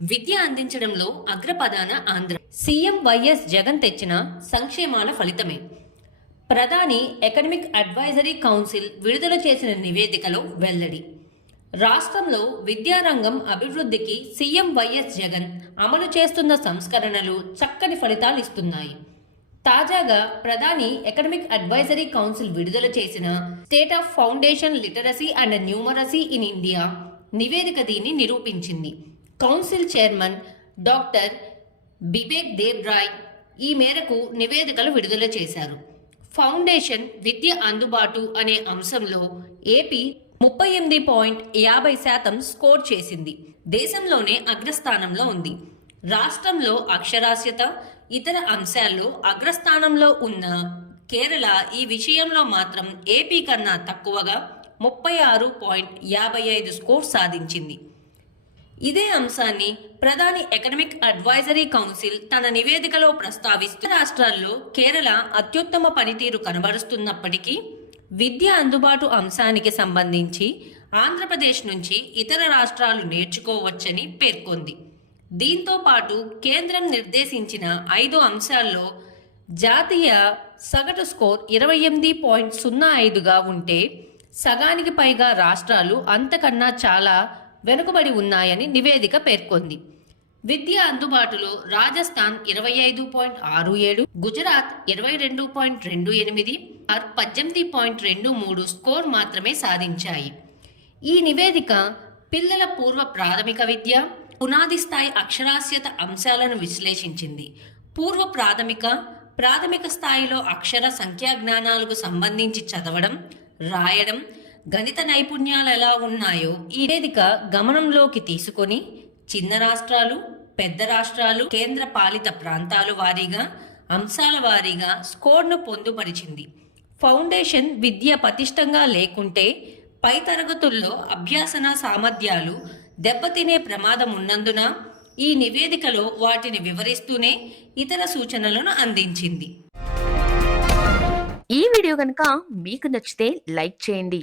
విద్య అందించడంలో అగ్రపదాన Andhra. CM YS Jagan తెచ్చిన సంక్షేమాల ఫలితమే. ప్రధాని ఎకనమిక్ అడ్వైజరీ కౌన్సిల్ విడుదల చేసిన నివేదికలో వెల్లడి. రాష్ట్రంలో విద్యారంగం అభివృద్ధికి సీఎం వైఎస్ జగన్ అమలు చేస్తున్న సంస్కరణలు చక్కని ఫలితాలు ఇస్తున్నాయి. తాజాగా ప్రధాని ఎకనమిక్ అడ్వైజరీ కౌన్సిల్ విడుదల చేసిన state of foundation literacy and numeracy in India నివేదిక దీన్ని నిరూపించింది. Council chairman doctor Bibek Debroy ఈ మేరకు నివేదికలు విడుదల చేశారు. ఫౌండేషన్ విద్య అందుబాటు అనే అంశంలో ఏపీ ముప్పై ఎనిమిది పాయింట్ యాభై శాతం స్కోర్ చేసింది. దేశంలోనే అగ్రస్థానంలో ఉంది. రాష్ట్రంలో అక్షరాస్యత ఇతర అంశాల్లో అగ్రస్థానంలో ఉన్న కేరళ ఈ విషయంలో మాత్రం ఏపీ కన్నా తక్కువగా ముప్పై ఆరు పాయింట్ యాభై ఐదు స్కోర్ సాధించింది. ఇదే అంశాన్ని ప్రధాని ఎకనమిక్ అడ్వైజరీ కౌన్సిల్ తన నివేదికలో ప్రస్తావిస్తూ రాష్ట్రాల్లో కేరళ అత్యుత్తమ పనితీరు కనబరుస్తున్నప్పటికీ విద్య అందుబాటు అంశానికి సంబంధించి ఆంధ్రప్రదేశ్ నుంచి ఇతర రాష్ట్రాలు నేర్చుకోవచ్చని పేర్కొంది. దీంతో పాటు కేంద్రం నిర్దేశించిన ఐదు అంశాల్లో జాతీయ సగటు స్కోర్ ఇరవై ఎనిమిది పాయింట్ సున్నా ఐదుగా ఉంటే సగానికి పైగా రాష్ట్రాలు అంతకన్నా చాలా వెనుకబడి ఉన్నాయని నివేదిక పేర్కొంది. విద్య అందుబాటులో రాజస్థాన్ ఇరవై ఐదు పాయింట్ ఆరు ఏడు గుజరాత్ ఇరవై రెండు పాయింట్ రెండు ఎనిమిది ఆర్ పద్దెనిమిది పాయింట్ రెండు మూడు స్కోర్ మాత్రమే సాధించాయి. ఈ నివేదిక పిల్లల పూర్వ ప్రాథమిక విద్య పునాది స్థాయి అక్షరాస్యత అంశాలను విశ్లేషించింది. పూర్వ ప్రాథమిక ప్రాథమిక స్థాయిలో అక్షర సంఖ్యా జ్ఞానాలకు సంబంధించి చదవడం రాయడం గణిత నైపుణ్యాలు ఎలా ఉన్నాయో ఈ వేదిక గమనంలోకి తీసుకొని చిన్న రాష్ట్రాలు పెద్ద రాష్ట్రాలు కేంద్ర పాలిత ప్రాంతాలు వారీగా అంశాల వారీగా స్కోర్ను పొందుపరిచింది. ఫౌండేషన్ విద్య పటిష్టంగా లేకుంటే పై తరగతుల్లో అభ్యాసన సామర్థ్యాలు దెబ్బతినే ప్రమాదం ఉన్నందున ఈ నివేదికలో వాటిని వివరిస్తూనే ఇతర సూచనలను అందించింది. ఈ వీడియో కనుక మీకు నచ్చితే లైక్ చేయండి.